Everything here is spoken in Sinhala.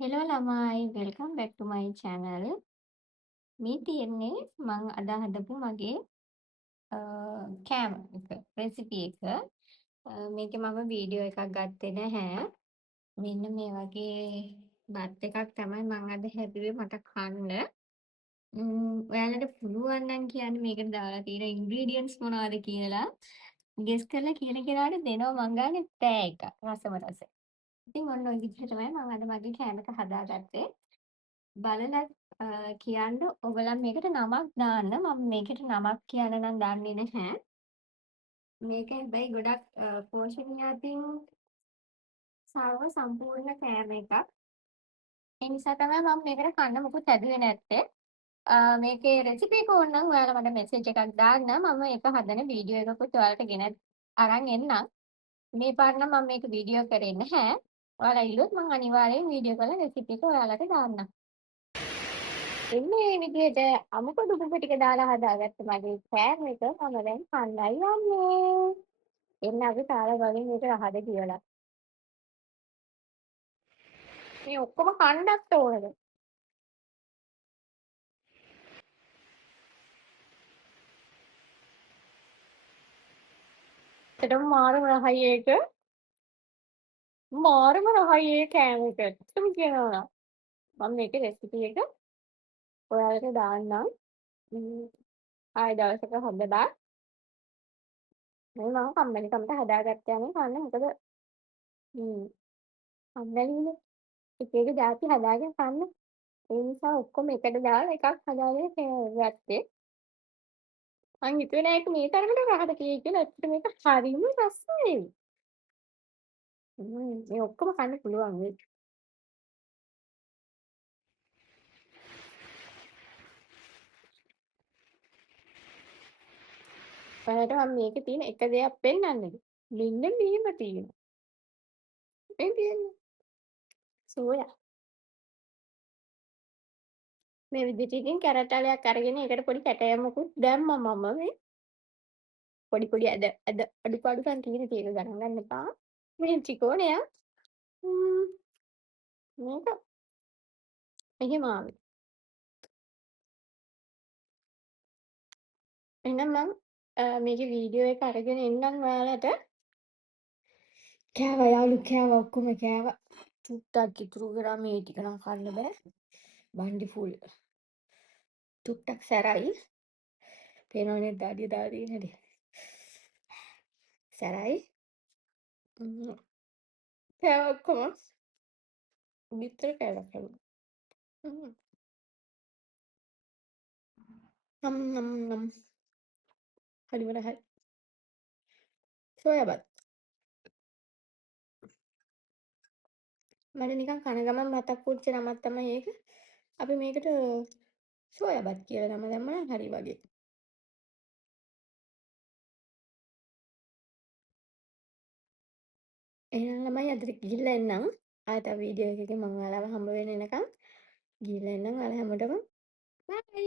හෙලෝ ළමයි වෙල්කම් බැක් ටු මයි channel. මේ තියෙන්නේ මම අද හදපු මගේ කෑම එක රෙසිපි එක. මේකේ මම වීඩියෝ එකක් ගත්තේ නැහැ. මෙන්න මේ වගේ බත් එකක් තමයි මම අද හැදුවේ මට කන්න. ඔයාලට පුළුවන් නම් කියන්න මේකට දාලා තියෙන ඉන්ග්‍රීඩියන්ට්ස් මොනවද කියලා. ගෙස් කරලා කියන කෙනාට දෙනවා මං ගානේ පෑ එකක් රසම රස. ඉතින් ඔන්න ඔය විදිහට තමයි මම අද මගේ කෑම එක හදාගත්තේ. බලලා කියන්න ඔයගොල්ලන් මේකට නමක් දාන්න. මම මේකට නමක් කියන්න නම් දන්නේ නැහැ. මේක හැබැයි ගොඩක් පෝෂණීය සර්ව සම්පූර්ණ කෑම එකක්. ඒ නිසා තමයි මම මේකට කන්න මොකුත් හැදුවේ නැත්තේ. මේකේ රෙසිපි එක ඕන නම් ඔයාලා මට මෙසේජ් එකක් දාන්න. මම ඒක හදන වීඩියෝ එකකුත් ඔයාලට අරන් එන්නම්. මේ පාර නම් මම මේක වීඩියෝ කරේ නැහැ. ඔයාලා ඉල්ලුවොත් මම අනිවාර්යෙන් වීඩියෝ කරලා රෙසිපි එක ඔයාලට දාන්නම්. එන්න මේ විදිහට අමුකොඩු කුඩු ටික දාලා හදාගත්ත මගේ කෑම එක මම දැන් කන්නයි යන්නේ. එන්න අපි කාලා බලමු මේක රහද කියලා. මේ ඔක්කොම කන්නත් ඕනද? ඇත්තටම මාරම රහයි ඒක. මාරම රහයි ඒ කෑම එක. ඇත්තම කියනවා නම්. මම මේකේ රෙසිපි එක ඔයාලට දාන්නම්. ම්, ආයෙ දවසක හදලා මේ මම කම්මැලිකමට හදාගත්ත යන්නේ කන්න මොකද කම්මැලිනේ එක එක જાති හදාගෙන කන්න. ඒ නිසා ඔක්කොම එකට දාලා එකක් හදාගෙන ගත්තේ. මං හිතුවේ නෑ ඒක මේ තරමට රහට කියයි කියලා. ඇත්තට මේක හරිම රසයි. මේ ඔක්කොම කන්න පුළුවන් වෙයි. ඔයාලට මම මේකේ තියෙන එක දෙයක් පෙන්වන්නද? මෙන්න මෙහෙම තියෙනවා. මේ තියෙන්නේ සෝයා. මේ විදිහට ඉතින් කැරට් අලයක් අරගෙන ඒකට පොඩි කැටයමකුත් දැම්මා මම මේ. පොඩි පොඩි ඇද අඩුපාඩුකම් තියෙන ගණන් ගන්න එපා. මේ ත්‍රිකෝණයක් ම්ම් මේක මෙහෙම ආවේ. එහෙනම් මං මේකේ වීඩියෝ එක අරගෙන එන්නම් ඔයාලට. කෑවා යාළු කෑවා ඔක්කොම කෑවා. චුට්ටක් ඉතුරු කරා මේ ටික නම් කන්න බෑ. බණ්ඩි ෆුල්. චුට්ටක් සැරයි. පේනව නේද දාඩිය දාලා තියෙන හැටි. සැරයි. ම්ම්. කෑවා ඔක්කොම. බිත්තර කෑල්ලක් හැදුවා. ම්ම්. නම් නම් නම්. හරිම රහයි. සෝයා බත්. මට නිකන් කන ගමන් මතක් වුච්ච නමක් තමයි ඒක. අපි මේකට සෝයා බත් කියලා නම දැම්මම නම් හරි වගේ. එහෙනම් ළමයි අදට ගිහිල්ලා එන්නම්. ආයෙ තව වීඩියෝ එකකින් මම ඔයාලව හම්බ වෙන්න එනකම් ගිහිල්ලා එන්නම්. ඔයාලා හැමෝටම බයි.